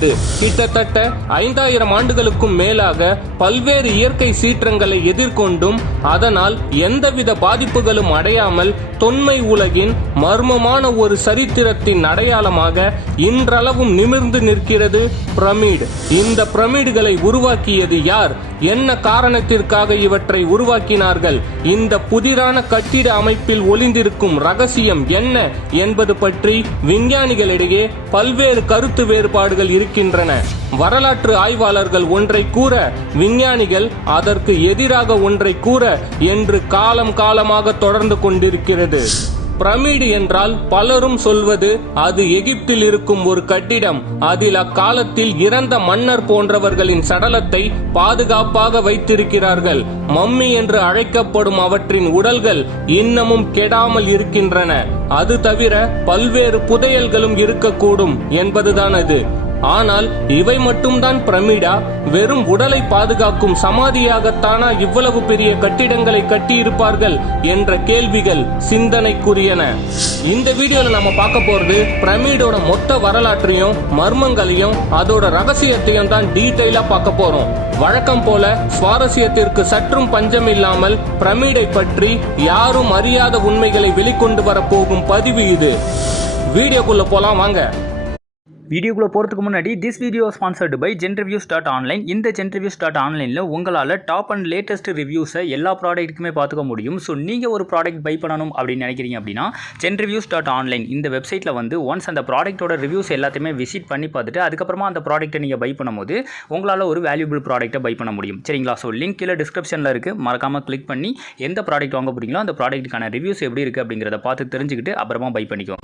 கிட்டத்தட்ட 5000 ஆண்டுகளுக்கும் மேலாக பல்வேறு இயற்கை சீற்றங்களை எதிர்கொண்டும் அதனால் எந்தவித பாதிப்புகளும் அடையாமல் தொன்மை உலகின் மர்மமான ஒரு சரித்திரத்தின் அடையாளமாக இன்றளவும் நிமிர்ந்து நிற்கிறது பிரமிடு. இந்த பிரமிடுகளை உருவாக்கியது யார்? என்ன காரணத்திற்காக இவற்றை உருவாக்கினார்கள்? இந்த புதிரான கட்டிட அமைப்பில் ஒளிந்திருக்கும் ரகசியம் என்ன என்பது பற்றி விஞ்ஞானிகளிடையே பல்வேறு கருத்து வேறுபாடுகள் இருக்கின்றன. வரலாற்று ஆய்வாளர்கள் ஒன்றை கூற, விஞ்ஞானிகள் அதற்கு எதிராக ஒன்றை கூற என்று காலமாக தொடர்ந்து கொண்டிருக்கிறது. பிரமிடு என்றால் பலரும் சொல்வது அது எகிப்தில் இருக்கும் ஒரு கட்டிடம். அதில் அக்காலத்தில் இறந்த மன்னர் போன்றவர்களின் சடலத்தை பாதுகாப்பாக வைத்திருக்கிறார்கள். மம்மி என்று அழைக்கப்படும் அவற்றின் உடல்கள் இன்னமும் கெடாமல் இருக்கின்றன. அது தவிர பல்வேறு புதையல்களும் இருக்கக்கூடும் என்பதுதான் அது. ஆனால் இவை மட்டும்தான் பிரமிடா? வெறும் உடலை பாதுகாக்கும் சமாதியாகத்தானா இவ்வளவு பெரிய கட்டிடங்களை கட்டியிருப்பார்கள் என்ற கேள்விகள் சிந்தனைக்குரியன. இந்த வீடியோல நம்ம பார்க்க போறது பிரமிடோட மொத்த வரலாற்றையும் மர்மங்களையும் அதோட ரகசியத்தையும் தான் டீடைலா பார்க்க போறோம். வழக்கம் போல சுவாரஸ்யத்திற்கு சற்றும் பஞ்சம் இல்லாமல் பிரமிடை பற்றி யாரும் அறியாத உண்மைகளை வெளிக்கொண்டு வரப்போகும் பதிவு இது. வீடியோக்குள்ள போலாம் வாங்க. வீடியோக்குள்ளே போகிறதுக்கு முன்னாடி this video sponsored by genreviews.online. இந்த genreviews.online உங்களால் டாப் அண்ட் லேட்டஸ்ட் ரிவ்யூஸை எல்லா ப்ராடக்ட்டுக்குமே பார்த்துக்க முடியும். ஸோ நீங்கள் ஒரு ப்ராடக்ட் பை பண்ணணும் அப்படின்னு நினைக்கிறீங்க அப்படின்னா genreviews.online இந்த வெப்சைட்டில் வந்து ஒன்ஸ் அந்த ப்ராடக்ட்டோட ரிவ்யூஸ் எல்லாத்தையுமே விசிட் பண்ணி பார்த்துட்டு அதுக்கப்புறமா அந்த ப்ராடக்ட்டை நீங்கள் பை பண்ணும்போது உங்களால் ஒரு வேல்யூபிள் ப்ராடக்ட்டை பை பண்ண முடியும். சரிங்களா? ஸோ லிங்க் கீழே டிஸ்கிரிப்ஷனில் இருக்குது. மறக்காமல் கிளிக் பண்ணி எந்த ப்ராடக்ட் வாங்க போகிறீங்களோ அந்த ப்ராடக்ட்டுக்கான ரிவ்யூஸ் எப்படி இருக்குது அப்படிங்கிறத பார்த்து தெரிஞ்சுக்கிட்டு அப்புறமா பை பண்ணிக்கோ.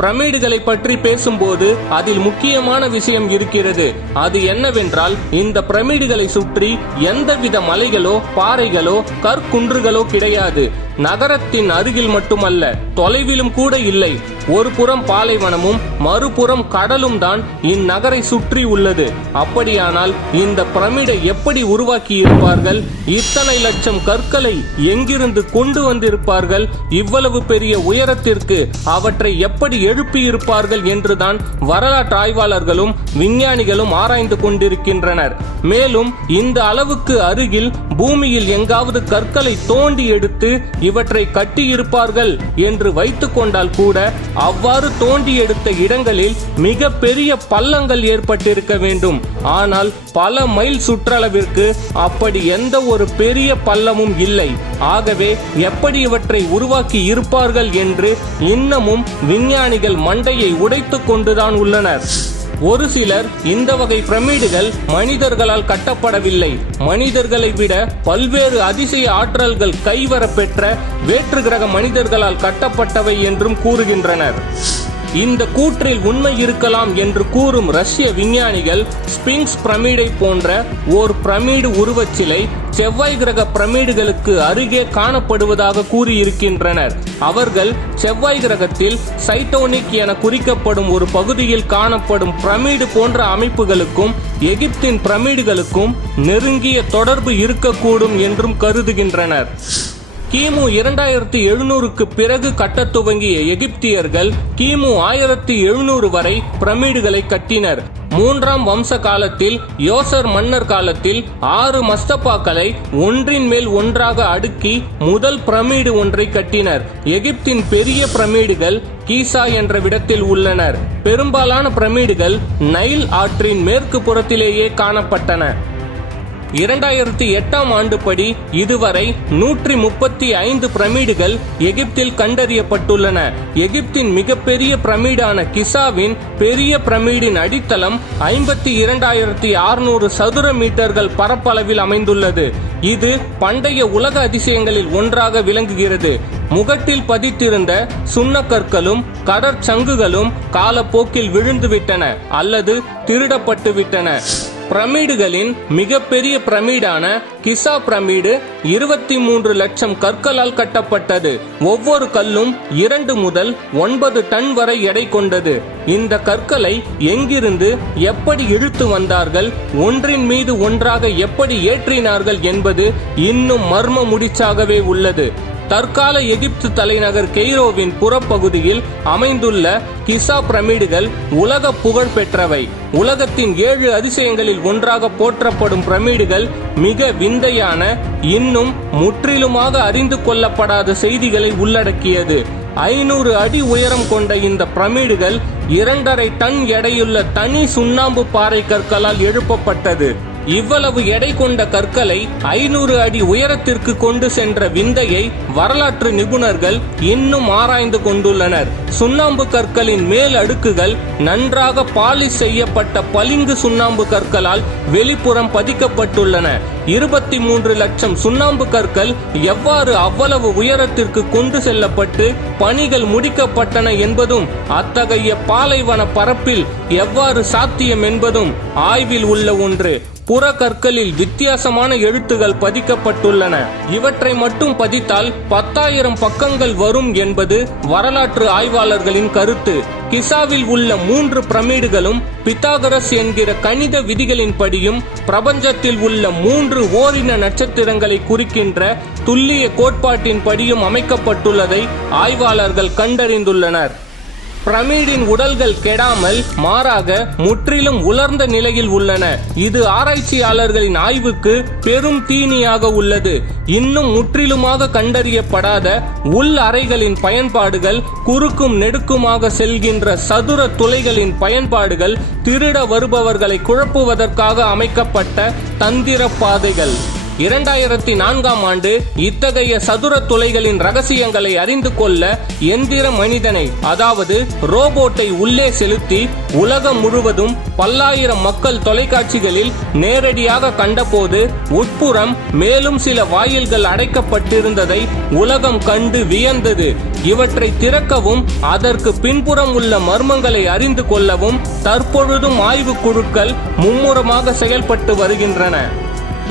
பிரமிடுகளை பற்றி பேசும்போது அதில் முக்கியமான விஷயம் இருக்கிறது. அது என்னவென்றால் இந்த பிரமிடுகளை சுற்றி எந்தவித மலைகளோ பாறைகளோ கற்குன்றுகளோ கிடையாது. நகரத்தின் அருகில் மட்டுமல்ல, தொலைவிலும் கூட இல்லை. ஒரு புறம் பாலைவனமும் மறுபுறம் கடலும் தான் இந்நகரை சுற்றி உள்ளது. அப்படியானால் இந்த பிரமிடை எப்படி உருவாக்கி இருப்பார்கள்? இத்தனை லட்சம் கற்களை எங்கிருந்து கொண்டு வந்திருப்பார்கள்? இவ்வளவு பெரிய உயரத்திற்கு அவற்றை எப்படி எழுப்பியிருப்பார்கள் என்றுதான் வரலாற்று ஆய்வாளர்களும் விஞ்ஞானிகளும் ஆராய்ந்து கொண்டிருக்கின்றனர். மேலும் இந்த அளவுக்கு அருகில் பூமியில் எங்காவது கற்களை தோண்டி எடுத்து இவற்றை கட்டியிருப்பார்கள் என்று வைத்துக் கொண்டால் கூட அவ்வாறு தோண்டி எடுத்த இடங்களில் மிக பெரிய பள்ளங்கள் ஏற்பட்டிருக்க வேண்டும். ஆனால் பல மைல் சுற்றளவிற்கு அப்படி எந்த ஒரு பெரிய பள்ளமும் இல்லை. ஆகவே எப்படி இவற்றை உருவாக்கி இருப்பார்கள் என்று இன்னமும் விஞ்ஞானிகள் மண்டையை உடைத்துக் கொண்டுதான் உள்ளனர். ஒரு சிலர் இந்த வகை பிரமிடுகள் மனிதர்களால் கட்டப்படவில்லை, மனிதர்களை விட பல்வேறு அதிசய ஆற்றல்கள் கைவரப்பெற்ற வேற்று கிரக மனிதர்களால் கட்டப்பட்டவை என்றும் கூறுகின்றனர். இந்த கூற்றில் உண்மை இருக்கலாம் என்று கூறும் ரஷ்ய விஞ்ஞானிகள் ஸ்பிங்ஸ் பிரமிடை போன்ற ஓர் பிரமிடு உருவச்சிலை செவ்வாய் கிரக பிரமிடுகளுக்கு அருகே காணப்படுவதாக கூறியிருக்கின்றனர். அவர்கள் செவ்வாய் கிரகத்தில் சைட்டோனிக் என குறிக்கப்படும் ஒரு பகுதியில் காணப்படும் பிரமிடு போன்ற அமைப்புகளுக்கும் எகிப்தின் பிரமிடுகளுக்கும் நெருங்கிய தொடர்பு இருக்கக்கூடும் என்றும் கருதுகின்றனர். கிமு 2700க்கு பிறகு கட்டத் துவங்கிய எகிப்தியர்கள் கிமு 1700 வரை பிரமிடுகளை கட்டினர். 3ஆம் வம்ச காலத்தில் யோசர் மன்னர் காலத்தில் 6 மஸ்தபாக்களை ஒன்றின் மேல் ஒன்றாக அடுக்கி முதல் பிரமிடு ஒன்றை கட்டினர். எகிப்தின் பெரிய பிரமிடுகள் கீசா என்ற விடத்தில் உள்ளனர். பெரும்பாலான பிரமிடுகள் நைல் ஆற்றின் மேற்கு புறத்திலேயே காணப்பட்டன. 2008ஆம் ஆண்டு படி இதுவரை 135 பிரமிடுகள் எகிப்தில் கண்டறியப்பட்டுள்ளன. எகிப்தின் மிகப்பெரிய பிரமிடான கிசாவின் பெரிய பிரமிடின் அடித்தளம் 52,600 சதுர மீட்டர்கள் பரப்பளவில் அமைந்துள்ளது. இது பண்டைய உலக அதிசயங்களில் ஒன்றாக விளங்குகிறது. முகட்டில் பதித்திருந்த சுண்ணக்கற்களும் கடற்சங்குகளும் காலப்போக்கில் விழுந்துவிட்டன அல்லது திருடப்பட்டு விட்டன. பிரமிடுகளின் மிகப்பெரிய பிரமிடான கிசா பிரமிடு 23 லட்சம் கற்களால் கட்டப்பட்டது. ஒவ்வொரு கல்லும் 2 முதல் 9 டன் வரை எடை கொண்டது. இந்த கற்களை எங்கிருந்து எப்படி இழுத்து வந்தார்கள், ஒன்றின் மீது ஒன்றாக எப்படி ஏற்றினார்கள் என்பது இன்னும் மர்ம முடிச்சாகவே உள்ளது. தற்கால எகிப்து தலைநகர் கெய்ரோவின் புறப்பகுதியில் அமைந்துள்ள கிசா பிரமிடுகள் உலக புகழ் பெற்றவை. உலகத்தின் 7 அதிசயங்களில் ஒன்றாக போற்றப்படும் பிரமிடுகள் மிக விந்தையான, இன்னும் முற்றிலுமாக அறிந்து கொள்ளப்படாத செய்திகளை உள்ளடக்கியது. 500 அடி உயரம் கொண்ட இந்த பிரமிடுகள் 2.5 டன் எடையுள்ள தனி சுண்ணாம்பு பாறை கற்களால் எழுப்பப்பட்டது. இவ்வளவு எடை கொண்ட கற்களை 500 அடி உயரத்திற்கு கொண்டு சென்ற விந்தையை வரலாற்று நிபுணர்கள் இன்னும் ஆராய்ந்து கொண்டுள்ளனர். சுண்ணாம்பு கற்களின் மேல் அடுக்குகள் நன்றாக பாலிஷ் செய்யப்பட்ட பளிங்கு சுண்ணாம்பு கற்களால் வெளிப்புறம் பதிக்கப்பட்டுள்ளன. 23 லட்சம் சுண்ணாம்பு கற்கள் எவ்வாறு அவ்வளவு உயரத்திற்கு கொண்டு செல்லப்பட்டு பணிகள் முடிக்கப்பட்டன என்பதும், அத்தகைய பாலைவன பரப்பில் எவ்வாறு சாத்தியம் என்பதும் ஆய்வில் உள்ள ஒன்று. புற கற்களில் வித்தியாசமான எழுத்துகள் பதிக்கப்பட்டுள்ளன. இவற்றை மட்டும் பதித்தால் 10,000 பக்கங்கள் வரும் என்பது வரலாற்று ஆய்வாளர்களின் கருத்து. கிசாவில் உள்ள 3 பிரமிடுகளும் பித்தாகரஸ் என்கிற கணித விதிகளின்படியும் பிரபஞ்சத்தில் உள்ள 3 ஓரின நட்சத்திரங்களை குறிக்கின்ற துல்லிய கோட்பாட்டின்படியும் அமைக்கப்பட்டுள்ளதை ஆய்வாளர்கள் கண்டறிந்துள்ளனர். பிரமிடின் உடல்கள் கெடாமல் மாறாக முற்றிலும் உலர்ந்த நிலையில் உள்ளன. இது ஆராய்ச்சியாளர்களின் ஆய்வுக்கு பெரும் தீனியாக உள்ளது. இன்னும் முற்றிலுமாக கண்டறியப்படாத உள் அறைகளின் பயன்பாடுகள், குறுக்கும் நெடுக்குமாக செல்கின்ற சதுர துளைகளின் பயன்பாடுகள், திருட வருபவர்களை குழப்புவதற்காக அமைக்கப்பட்ட தந்திர பாதைகள். 2004ஆம் ஆண்டு இத்தகைய சதுர துளைகளின் ரகசியங்களை அறிந்து கொள்ள எந்திர மனிதனை, அதாவது ரோபோட்டை உள்ளே செலுத்தி உலகம் முழுவதும் பல்லாயிரம் மக்கள் தொலைக்காட்சிகளில் நேரடியாக கண்டபோது உட்புறம் மேலும் சில வாயில்கள் அடைக்கப்பட்டிருந்ததை உலகம் கண்டு வியந்தது. இவற்றை திறக்கவும் அதற்கு பின்புறம் உள்ள மர்மங்களை அறிந்து கொள்ளவும் தற்பொழுதும் ஆய்வு குழுக்கள் மும்முரமாக செயல்பட்டு வருகின்றன.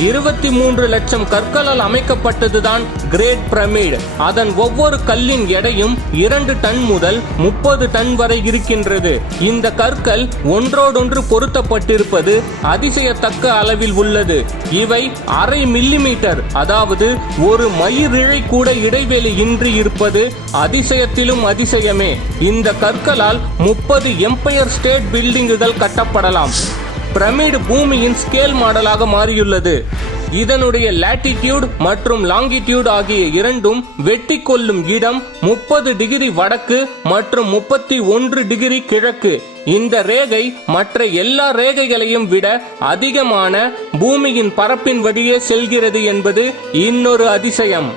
23 லட்சம் கற்களால் அமைக்கப்பட்டதுதான் கிரேட் பிரமிட். அதன் ஒவ்வொரு கல்லின் எடையும் 2 டன் முதல் 30 டன் வரை இருக்கின்றது. இந்த கற்கள் ஒன்றோடொன்று பொருத்தப்பட்டிருப்பது அதிசயத்தக்க அளவில் உள்ளது. இவை 1/2 மில்லிமீட்டர், அதாவது ஒரு மயிரிழை கூட இடைவெளி இன்றி இருப்பது அதிசயத்திலும் அதிசயமே. இந்த கற்களால் 30 எம்பயர் ஸ்டேட் பில்டிங்குகள் கட்டப்படலாம். பிரமிடு பூமியின் ஸ்கேல் மாடலாக மாறியுள்ளது. இதனுடைய லாட்டிடியூட் மற்றும் லாங்கிடியூட் ஆகிய இரண்டும் வெட்டி கொள்ளும் இடம் 30 டிகிரி வடக்கு மற்றும் 31 டிகிரி கிழக்கு. இந்த ரேகை மற்ற எல்லா ரேகைகளையும் விட அதிகமான பூமியின் பரப்பின் வழியே செல்கிறது என்பது இன்னொரு அதிசயம்.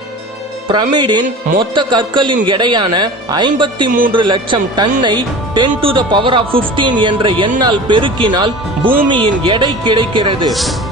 பிரமிடின் மொத்த கற்களின் எடையான 53 லட்சம் டன்னை 10 to the power of 15 என்ற எண்ணால் பெருக்கினால் பூமியின் எடை கிடைக்கிறது.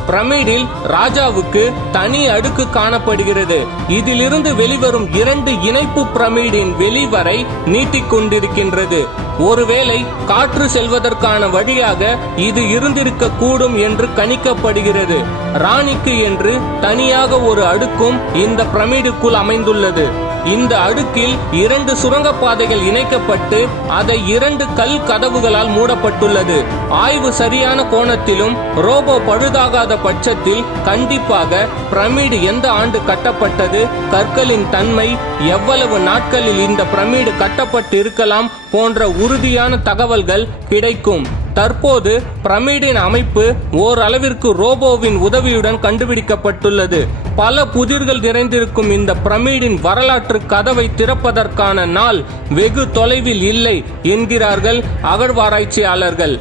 பிரமிடில் ராஜாவுக்கு தனி அடுக்கு காணப்படுகிறது. இதிலிருந்து வெளிவரும் 2 இணைப்பு பிரமிடின் வெளிவரை நீட்டிக்கொண்டிருக்கின்றது. ஒருவேளை காற்று செல்வதற்கான வழியாக இது இருந்திருக்க கூடும் என்று கணிக்கப்படுகிறது. ராணிக்கு என்று தனியாக ஒரு அடுக்கும் இந்த பிரமிடுக்குள் அமைந்துள்ளது. இந்த அடுக்கில் 2 சுரங்கப்பாதைகள் இணைக்கப்பட்டு அதை 2 கல் கதவுகளால் மூடப்பட்டுள்ளது. ஆய்வு சரியான கோணத்திலும் ரோபோ பழுதாகாத பட்சத்தில் கண்டிப்பாக பிரமிடு எந்த ஆண்டு கட்டப்பட்டது, கற்களின் தன்மை, எவ்வளவு நாட்களில் இந்த பிரமிடு கட்டப்பட்டு இருக்கலாம் போன்ற உறுதியான தகவல்கள் கிடைக்கும். தற்போது பிரமிடின் அமைப்பு ஓரளவிற்கு ரோபோவின் உதவியுடன் கண்டுபிடிக்கப்பட்டுள்ளது. பல புதிர்கள் நிறைந்திருக்கும் இந்த பிரமிடின் வரலாற்று கதவை திறப்பதற்கான நாள் வெகு தொலைவில் இல்லை என்கிறார்கள் அகழ்வாராய்ச்சியாளர்கள்.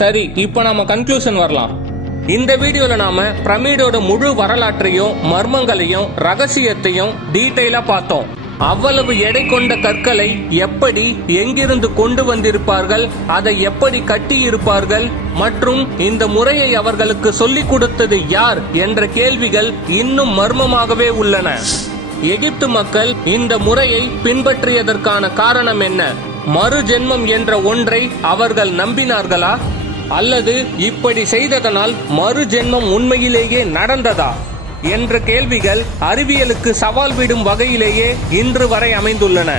சரி, இப்ப நாம கன்க்ளூஷன் வரலாம். இந்த வீடியோல நாம பிரமிடோட முழு வரலாற்றையும் மர்மங்களையும் ரகசியத்தையும் டீடைலா பார்த்தோம். அவ்வளவு எடை கொண்ட கற்களை எப்படி எங்கிருந்து கொண்டு வந்திருப்பார்கள், அதை எப்படி கட்டி இருப்பார்கள் மற்றும் இந்த முறையை அவர்களுக்கு சொல்லிக் கொடுத்தது யார் என்ற கேள்விகள் இன்னும் மர்மமாகவே உள்ளன. எகிப்து மக்கள் இந்த முறையை பின்பற்றியதற்கான காரணம் என்ன? மறு ஜென்மம் என்ற ஒன்றை அவர்கள் நம்பினார்களா, அல்லது இப்படி செய்ததனால் மறு ஜென்மம் உண்மையிலேயே நடந்ததா என்ற கேள்விகள் அறிவியலுக்கு சவால் விடும் வகையிலேயே இன்று வரை அமைந்துள்ளன.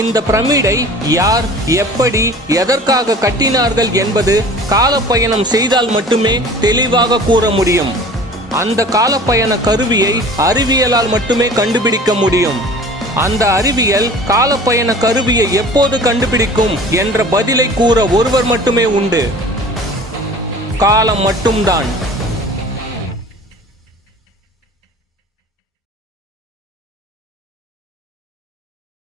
இந்த பிரமிடை யார், எப்படி, எதற்காக கட்டினார்கள் என்பது காலப்பயணம் செய்தால் மட்டுமே தெளிவாக கூற முடியும். அந்த காலப்பயண கருவியை அறிவியலால் மட்டுமே கண்டுபிடிக்க முடியும். அந்த அறிவியல் காலப்பயண கருவியை எப்போது கண்டுபிடிக்கும் என்ற பதிலை கூற ஒருவர் மட்டுமே உண்டு. காலம் மட்டும்தான்.